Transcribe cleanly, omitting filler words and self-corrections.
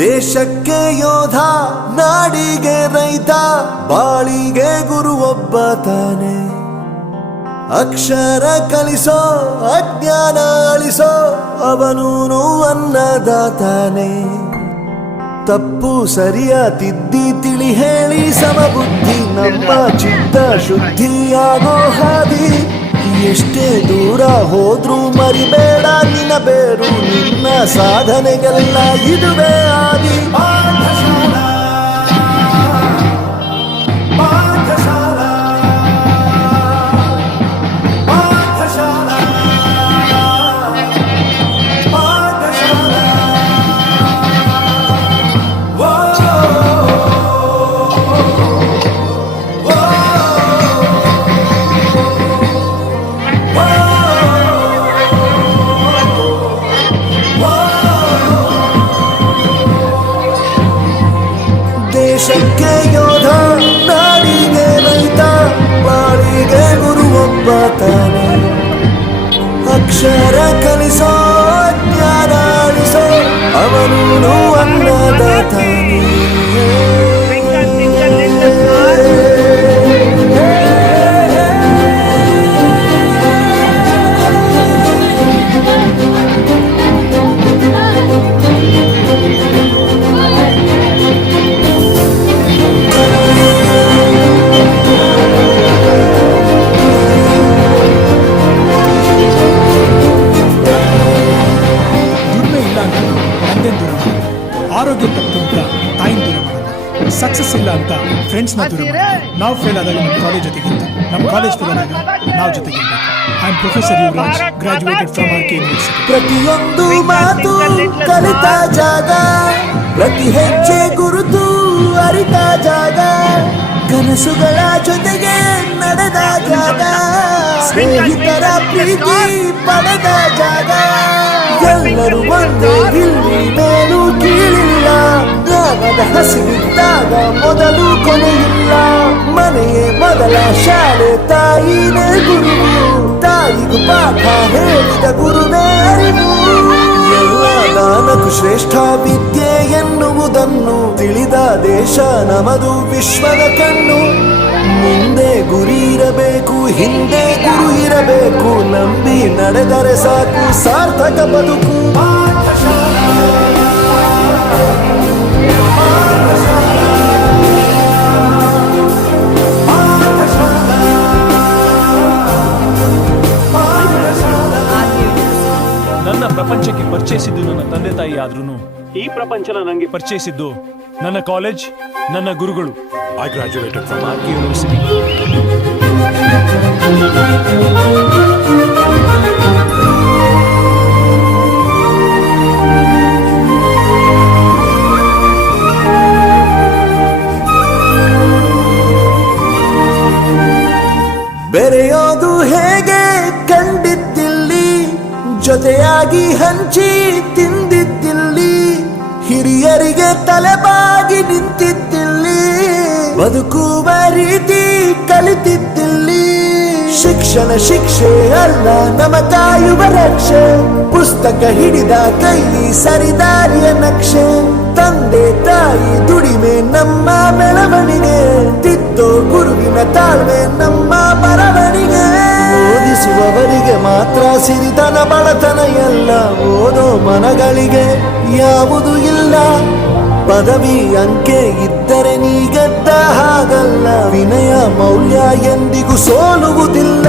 ದೇಶಕ್ಕೆ ಯೋಧ, ನಾಡಿಗೆ ರೈತ, ಬಾಳಿಗೆ ಗುರು ಒಬ್ಬ ತಾನೆ. ಅಕ್ಷರ ಕಲಿಸೋ, ಅಜ್ಞಾನ ಅಳಿಸೋ, ಅವನೂನು ಅನ್ನದಾತಾನೆ. ತಪ್ಪು ಸರಿಯ ತಿದ್ದಿ ತಿಳಿ ಹೇಳಿ ಸಮಬುದ್ಧಿ ನಮ್ಮ ಚಿತ್ತ ಶುದ್ಧಿಯಾಗೋ ಹಾದಿ. ಎಷ್ಟೇ ದೂರ ಹೋದ್ರೂ ಮರಿಬೇಡ ನಿನ್ನ ಬೇರು, ನಿನ್ನ ಸಾಧನೆಗೆಲ್ಲ ಇದುವೇ ಆದಿ. ದೇಶಕ್ಕೆ ಯೋಧ, ನಾಡಿಗೆ ರೈತ, ಬಾಳಿಗೆ ಗುರು ಒಬ್ಬ ತಾನೆ. ಅಕ್ಷರ ಕಲಿಸೋ, ಜ್ಞಾನ ಅಳಿಸೋ, ಅವನೂನು ಅನ್ನದಾತಾನೆ. ಆರೋಗ್ಯ ತಪ್ಪು ಅಂತ ತಾಯಿನ ದೂರ ಮಾಡಲ್ಲ, ಸಕ್ಸಸ್ ಇಲ್ಲ ಅಂತ ಫ್ರೆಂಡ್ಸ್ನ ದೂರ ಮಾಡಲ್ಲ. ನಾವು ಫೇಲ್ ಆದಾಗ ನಮ್ಮ ಕಾಲೇಜ್ ಜೊತೆಗಿಂತ, ನಮ್ಮ ಕಾಲೇಜ್ ಫೇಲ್ ಆದಾಗ ನಾವು ಜೊತೆಗಿರ್ಬೇಕು. I am professor Yuvraj, graduated from R K university. ಪ್ರತಿಯೊಂದು ಮಾತು ಕಲಿತ ಜಾಗ, ಪ್ರತಿ ಹೆಜ್ಜೆ ಗುರುತು ಅರಿತ ಜಾಗ, ಕನಸುಗಳ ಜೊತೆಗೆ ನಡೆದ ಜಾಗ, ಸ್ನೇಹಿತರ ಪ್ರೀತಿ ಪಡೆದ ಜಾಗ. ಎಲ್ಲರೂ ಒಂದೇ, ಇಲ್ಲಿ ಮೇಲೂ ಕೀಳಿಲ್ಲ. ಜ್ಞಾನದ ಹಸಿವಿದ್ದಾಗ ಮೊದಲು ಕೊನೆಯಿಲ್ಲ. ಮನೆಯೇ ಮೊದಲ ಶಾಲೆ, ತಾಯಿನೇ ಗುರು, ತಾಯಿಗೂ ಪಾಠ ಹೇಳಿದ ಗುರುವೇ ಅರಿವು. ಎಲ್ಲ ದಾನಕ್ಕೂ ಶ್ರೇಷ್ಠ ವಿದ್ಯೆ ಎನ್ನುವುದನ್ನು ತಿಳಿದ ದೇಶ ನಮದು, ವಿಶ್ವದ ಕಣ್ಣು. ಮುಂದೆ ಗುರಿ ಇರಬೇಕು, ಹಿಂದೆ ಗುರು ಇರಬೇಕು, ನಂಬಿ ನಡೆದರೆ ಸಾಕು ಸಾರ್ಥಕ ಬದುಕು. ನನ್ನ ಪ್ರಪಂಚಕ್ಕೆ ಪರಿಚಯಿಸಿದ್ದು ನನ್ನ ತಂದೆ ತಾಯಿ ಆದ್ರೂ ಈ ಪ್ರಪಂಚನ ನನಗೆ ಪರಿಚಯಿಸಿದ್ದು ನನ್ನ ಕಾಲೇಜ್, ನನ್ನ ಗುರುಗಳು. I graduated from R K university. ಬೆರೆಯೋದು ಹೇಗೆ ಕಂಡಿದ್ದಿಲ್ಲಿ, ಜೊತೆಯಾಗಿ ಹಂಚಿ ತಿಂದಿದ್ದಿಲ್ಲಿ, ಹಿರಿಯರಿಗೆ ತಲೆಬಾಗಿ ನಿಂತಿದ್ದಿಲ್ಲಿ, ಬದುಕುವ ರೀತಿ ಕಲಿತಿದ್ದಿಲ್ಲಿ. ಶಿಕ್ಷಣ ಶಿಕ್ಷೆ ಅಲ್ಲ, ನಮ ಕಾಯುವ ರಕ್ಷೆ, ಪುಸ್ತಕ ಹಿಡಿದ ಕೈ ಸರಿದಾರಿಯ ನಕ್ಷೆ. ತಂದೆ ತಾಯಿ ದುಡಿಮೆ ನಮ್ಮ ಬೆಳವಣಿಗೆ, ತಿದ್ದೋ ಗುರುವಿನ ತಾಳ್ಮೆ ನಮ್ಮ ಬರವಣಿಗೆ. ಓದಿಸುವವರಿಗೆ ಮಾತ್ರ ಸಿರಿತನ ಬಡತನ ಎಲ್ಲ, ಓದೋ ಮನಗಳಿಗೆ ಯಾವುದು ಇಲ್ಲ. ಪದವಿ ಅಂಕೆ ಇದ್ದರೆ ನೀ ಗೆದ್ದ ಹಾಗಲ್ಲ, ವಿನಯ ಮೌಲ್ಯ ಎಂದಿಗೂ ಸೋಲುವುದಿಲ್ಲ.